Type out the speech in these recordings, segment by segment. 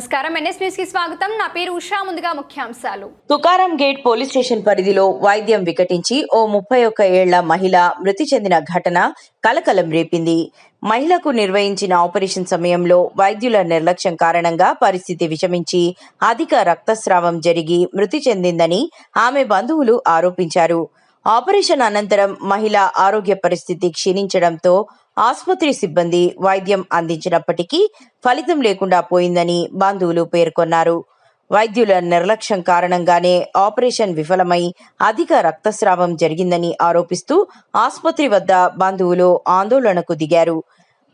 నమస్కారం NS news కి స్వాగతం. నా పేరు ఉషా. ముందుగా ముఖ్యాంశాలు. తుకారం గేట్ పోలీస్ స్టేషన్ పరిధిలో వైద్యం వికటించి ఓ 31 ఏళ్ల మహిళ మృతి చెందిన ఘటన కలకలం రేపింది. మహిళకు నిర్వహించిన ఆపరేషన్ సమయంలో వైద్యుల నిర్లక్ష్యం కారణంగా పరిస్థితి విషమించి అధిక రక్తస్రావం జరిగి మృతి చెందిందని ఆమె బంధువులు ఆరోపించారు. ఆపరేషన్ అనంతరం మహిళ ఆరోగ్య పరిస్థితి క్షీణించడంతో ఆసుపత్రి సిబ్బంది వైద్యం అందించినప్పటికీ ఫలితం లేకుండా పోయిందని బంధువులు పేర్కొన్నారు. వైద్యుల నిర్లక్ష్యం కారణంగానే ఆపరేషన్ విఫలమై అధిక రక్తస్రావం జరిగిందని ఆరోపిస్తూ ఆసుపత్రి వద్ద బంధువులు ఆందోళనకు దిగారు.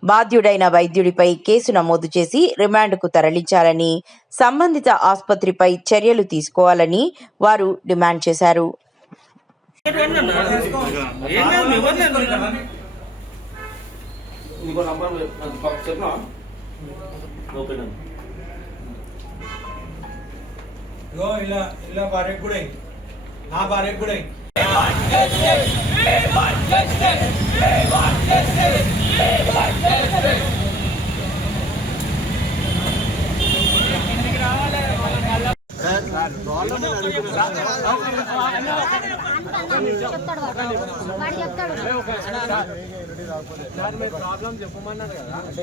బాధ్యుడైన వైద్యుడిపై కేసు నమోదు చేసి రిమాండ్కు తరలించాలని, సంబంధిత ఆసుపత్రిపై చర్యలు తీసుకోవాలని వారు డిమాండ్ చేశారు. ఇలా భార్యకు కూడా నా భార్యకు కూడా ప్రాబ్లం చెప్పమన్నారు కదా, అంటే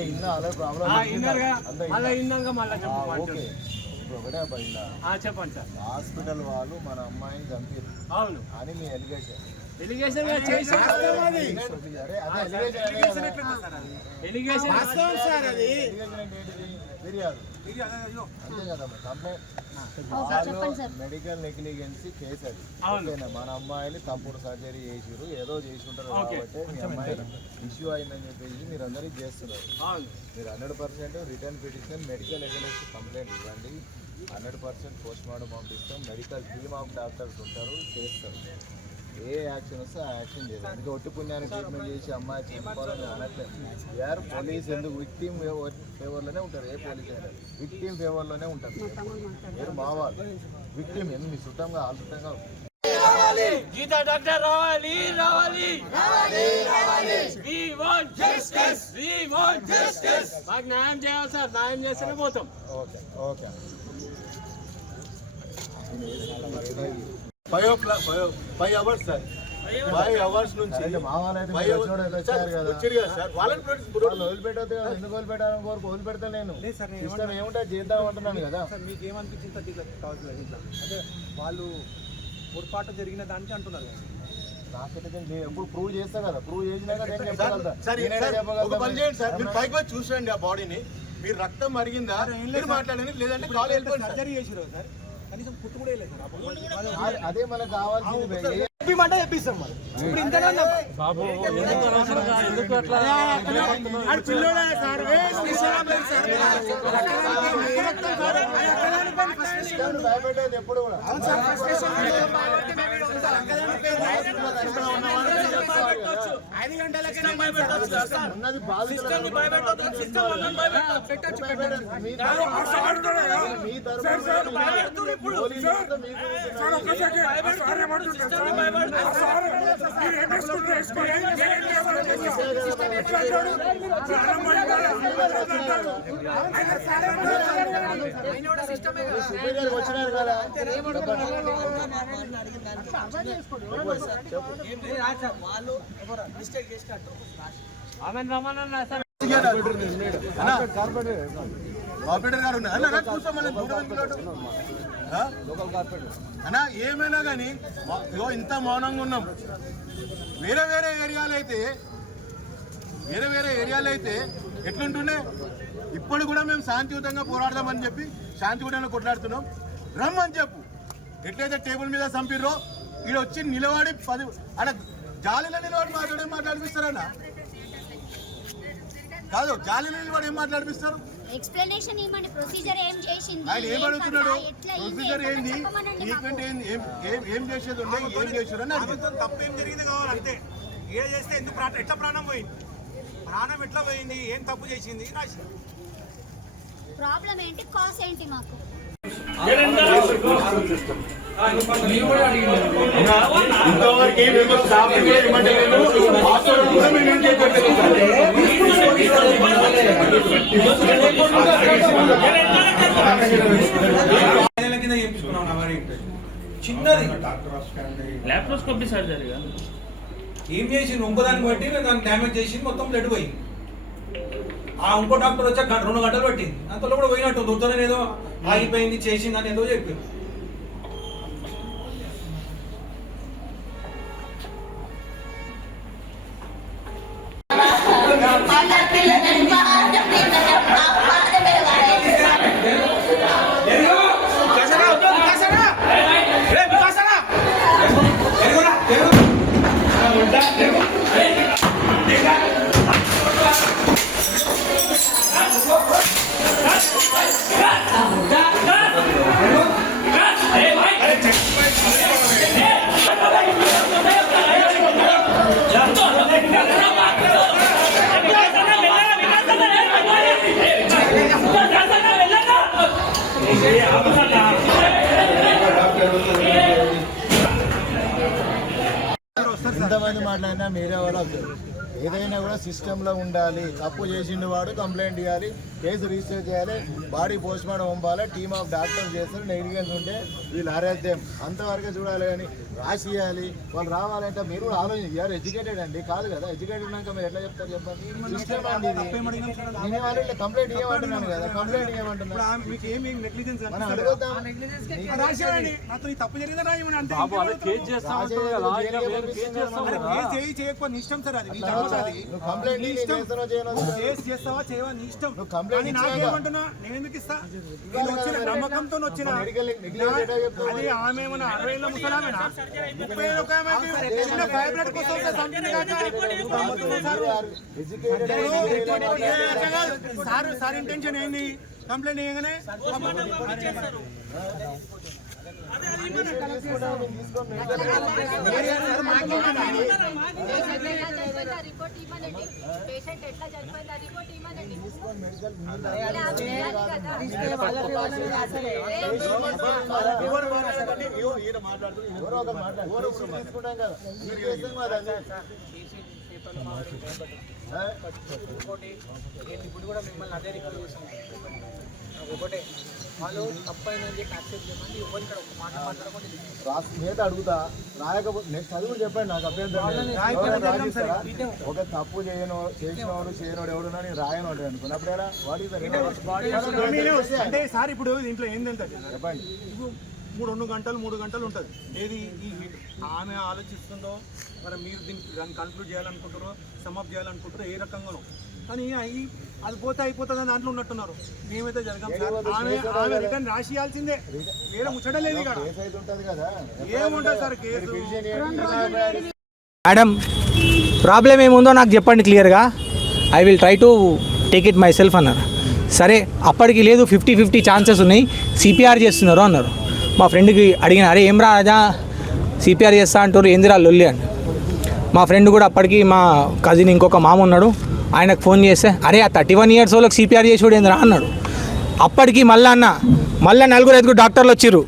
చెప్పండి సార్. హాస్పిటల్ వాళ్ళు మన అమ్మాయిని చంపారు. అవును అని మీ ఎలిగేషన్ మెడికల్ నెగ్లిజెన్సీ కేసు అది. మన అమ్మాయిని తప్పుడు సర్జరీ చేసిరు, ఏదో చేసి ఉంటారు కాబట్టి మీ అమ్మాయి ఇష్యూ అయిందని చెప్పేసి మీరు అందరికి చేస్తున్నారు. మీరు 100% return petition medical evidence complaint ఇవ్వండి. 100% పోస్ట్ మార్టం పంపిస్తాం. మెడికల్ టీమ్ ఆఫ్ డాక్టర్స్ ఉంటారు, చేస్తారు. ఏ యాక్షన్ వస్తే ఆ యాక్షన్ చేయాలి. అందుకే ఒట్టి పుణ్యాన్ని ట్రీట్మెంట్ చేసి అమ్మాయి చేసుకోవాలని అనట్లేదు. యార్ పోలీస్ ఎందుకు విక్టిమ్ ఫేవర్లోనే ఉంటారు. ఏ పోలీస్ అయినా విక్టిమ్ ఫేవర్లోనే ఉంటారు. మీరు మా వాళ్ళు విక్టిమ్ ఎన్ని చుట్టంగా ఆల్చుట్టంగా గీతా డాక్టర్ రావాలి రావాలి వి వాంట్ జస్టిస్ మాకు న్యాయం చేయాలి సార్. న్యాయం చేస్తేనే పోతాం. Okay okay 5 hours sir. 5 hours నుంచి మా వాళ్ళైతే వదిలిపెట్టద్దు కదా. ఎందుకు వదిలిపెట్టాలని కోరుకు వదిలిపెడతా నేను ఇష్టం ఏముంటే చేద్దాం అంటున్నాను కదా. మీకు ఏమనిపించింది అంటే వాళ్ళు పొరపాటు జరిగిన దానికి అంటున్నారు. నాకైతే ఎప్పుడు ప్రూవ్ చేస్తా కదా. ప్రూవ్ చేసినాక నేను పైకి చూసండి ఆ బాడీని. మీరు రక్తం మరిగిందా మీరు మాట్లాడండి, లేదంటే కాల్ వెళ్ళిపోయింది. సర్జరీ చేసిరు సార్, కనీసం పుట్టు కూడా వెళ్ళలేదు సార్. అదే మనకు కావాల్సింది. చెప్పిస్తాం మరి. ఇప్పుడు ఇంతకన్నా బాబు భయపెట్టేది ఎప్పుడు కూడా ఉన్నది బాధితులు మీ వచ్చినారు కదా. కార్పొరేటర్ గారు అన్నా ఏమైనా కానీ ఇంత మౌనంగా ఉన్నాం. వేరే వేరే ఏరియాలు అయితే ఎట్లుంటుండే. ఇప్పుడు కూడా మేము శాంతియుతంగా పోరాడదామని చెప్పి శాంతియుతంగా కొట్లాడుతున్నాం. రమ్మని చెప్పు. ఎట్లయితే టేబుల్ మీద చంపిర్రో వీడు వచ్చి నిలబడి 10 అలా జాలీలో నిలబడి మాట్లాడిపిస్తారన్నా కాదు. జాలీలో నిలబడి ఏం మాట్లాడిపిస్తారు? ఎక్స్‌ప్లనేషన్ ఇవ్వండి. ప్రొసీజర్ ఏం చేసింది, ఆయన ఏం అడుగుతున్నాడు? ప్రొసీజర్ ఏంది, ట్రీట్మెంట్ ఏంది, ఏం చేసేది ఉండే, ఏం చేసారు అని అడుగుతారు. తప్పేం జరిగింది కావాలంటే ఏం చేస్తే ఎందుకు ఎట్లా ప్రాణం పోయింది, ప్రాణం ఎట్లా పోయింది, ఏం తప్పు చేసింది రాసి ప్రాబ్లం ఏంటి, కాస్ ఏంటి మాకు ఇంతవరకు నెలల కింద చేయించుకున్నాం నా వారి చిన్నది లాప్రోస్కోపీ సర్జరీ ఏం చేసింది ఇంకోదాన్ని బట్టి దాన్ని డ్యామేజ్ చేసింది మొత్తం బ్లడ్ పోయింది. ఆ ఇంకో డాక్టర్ వచ్చాక 2 గంటలు పట్టింది. అంతలో కూడా పోయినట్టు దొరుకుతారని ఏదో ఆగిపోయింది చేసింది అని ఏదో చెప్పింది. ఎంతమంది మాట్లాడినా మీరే వాళ్ళు ఏదైనా కూడా సిస్టంలో ఉండాలి. తప్పు చేసిండు వాడు కంప్లైంట్ ఇవ్వాలి, కేసు రిజిస్టర్ చేయాలి, బాడీ పోస్ట్ మార్టం పంపాలి, టీమ్ ఆఫ్ డాక్టర్స్ చేస్తారు. నెగ్లిజెన్స్ ఉంటే వీళ్ళు ఆరాధ్యం అంతవరకే చూడాలి. కానీ రాసి ఇవ్వాలి, వాళ్ళు రావాలంటే మీరు కూడా ఆలోచించారు. ఎడ్యుకేటెడ్ అండి కాదు కదా, ఎడ్యుకేటెడ్ ఉన్నాక మీరు ఎట్లా చెప్తారు చెప్పండి. సిస్టమ్ అండి ఇది. నేను వాళ్ళు ఇట్లా కంప్లైంట్ ఇవ్వమంటున్నాను కదా, కంప్లైంట్ ఇవ్వమంటున్నాను. మనం అడుగుతాం నమ్మకంతో వచ్చిన ఆమె 60 ముసలామేనా 30 సార్ ఇంటెన్షన్ ఏంది? కంప్లైంట్ చేయగానే ఇప్పుడు కూడా మిమ్మల్ని అదే రిక్వెస్ట్ చేస్తున్నాం. ఒకటే వాళ్ళు తప్పైందని చెప్పి యాక్సెప్ట్ చేయమని ఎవరు ఇక్కడ ఒక మాట మాట్లాడకుండా మీద అడుగుతా. రాయకపోతే నెక్స్ట్ అది కూడా చెప్పండి, నాకు అభ్యంతరం. ఒక తప్పు చేసినవాడు చేయనోడు ఎవడున్నా నేను రాయను అంటే అనుకున్నప్పుడేలా వాడి అంటే సార్ ఇప్పుడు దీంట్లో ఏంటంటే చెప్పండి. ఇప్పుడు 3 గంటలు ఉంటుంది. ఏది ఈ ఆమె ఆలోచిస్తుందో మరి మీరు దాన్ని కన్క్లూడ్ చేయాలనుకుంటారో సమ్అప్ చేయాలనుకుంటారో ఏ రకంగానో, కానీ అది పోతే అయిపోతుంది దాంట్లో ఉన్నట్టున్నారు. మేమైతే జరగం సార్. ఆమె రిటర్న్ రాసియాల్సిందే, వేరే ముచ్చటలేదు ఇక్కడ. ఏముంటుంది సార్ కేసు? మేడం ప్రాబ్లం ఏముందో నాకు చెప్పండి క్లియర్గా, I will try to take it my self అన్నారు. సరే అప్పటికి లేదు, 50-50 ఛాన్సెస్ ఉన్నాయి, సిపిఆర్ చేస్తున్నారు అన్నారు. మా ఫ్రెండ్కి అడిగిన, అరే ఏం రాజా సిపిఆర్ చేస్తా అంటారు ఏందిరా లొల్లి అని. మా ఫ్రెండ్ కూడా అప్పటికి మా కజిన్ ఇంకొక మామ ఉన్నాడు, ఆయనకు ఫోన్ చేస్తే అరే ఆ 31 years వాళ్ళకి సిపిఆర్ చేసి ఏందిరా అన్నాడు. అప్పటికి మళ్ళీ 4-5 డాక్టర్లు వచ్చిర్రు.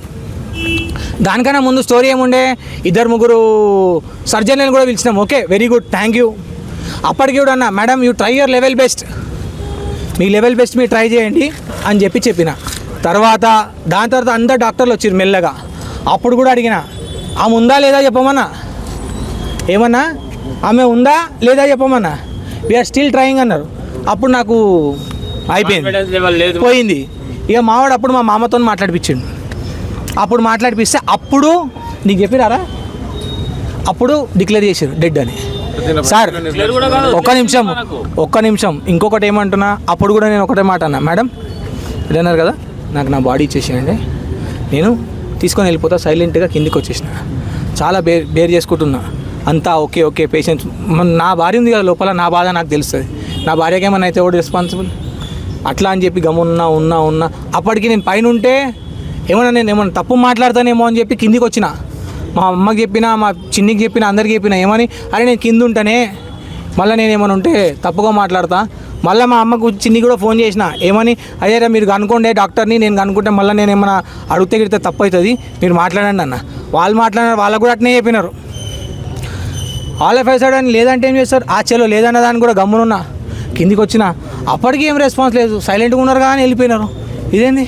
దానికన్నా ముందు స్టోరీ ఏముండే, 2-3 సర్జన్లను కూడా పిలిచినాం. Okay very good thank you. అప్పటికి కూడా అన్న madam you try your level best, మీ లెవెల్ బెస్ట్ మీరు ట్రై చేయండి అని చెప్పిన తర్వాత దాని తర్వాత అందరు డాక్టర్లు వచ్చారు మెల్లగా. అప్పుడు కూడా అడిగిన ఆమె ఉందా లేదా చెప్పమన్నా, ఏమన్నా ఆమె ఉందా లేదా చెప్పమన్నా, వీఆర్ స్టిల్ ట్రయింగ్ అన్నారు. అప్పుడు నాకు అయిపోయింది, పోయింది. ఇక మావాడు అప్పుడు మా మామతో మాట్లాడిపించిండు. అప్పుడు మాట్లాడిపిస్తే అప్పుడు నీకు చెప్పినారా, అప్పుడు డిక్లేర్ చేశారు డెడ్ అని. సార్ ఒక్క నిమిషం ఇంకొకటి ఏమంటున్నా, అప్పుడు కూడా నేను ఒకటే మాట అన్నా, మేడం అన్నారు కదా నాకు నా బాడీ ఇచ్చేసేయండి, నేను తీసుకొని వెళ్ళిపోతా. సైలెంట్గా కిందికి వచ్చేసిన, చాలా బేర్ చేసుకుంటున్నా అంతా. ఓకే పేషెంట్స్, నా భార్య ఉంది కదా లోపల, నా బాధ నాకు తెలుస్తుంది. నా భార్యకి ఏమన్నా అయితే ఎవడు రెస్పాన్సిబుల్ అట్లా అని చెప్పి ఉన్నా. అప్పటికి నేను పైన ఉంటే నేను ఏమన్నా తప్పు మాట్లాడతానేమో అని చెప్పి కిందికి వచ్చిన. మా అమ్మకి చెప్పినా, మా చిన్నికి చెప్పినా, అందరికి చెప్పినా ఏమని, అరే నేను కింద ఉంటేనే మళ్ళీ నేను ఏమైనా ఉంటే తప్పుగా మాట్లాడతా. మళ్ళీ మా అమ్మకు చిన్ని కూడా ఫోన్ చేసిన, ఏమని అదేరా మీరు కనుక్కోండి డాక్టర్ని, నేను కనుక్కుంటే మళ్ళీ నేను ఏమైనా అడిగితే గిడితే తప్పు అవుతుంది, మీరు మాట్లాడండి అన్న. వాళ్ళు మాట్లాడినారు, వాళ్ళకు కూడా అట్నే చెప్పినారు. ఆల్ ఆఫ్ సైడ్ అని లేదంటే ఏం చేస్తారు, ఆ చెలో లేదన్న దాన్ని కూడా గమ్మునున్నా. కిందికి వచ్చిన అప్పటికి ఏం రెస్పాన్స్ లేదు, సైలెంట్గా ఉన్నారు కానీ వెళ్ళిపోయినారు. ఇదేంది?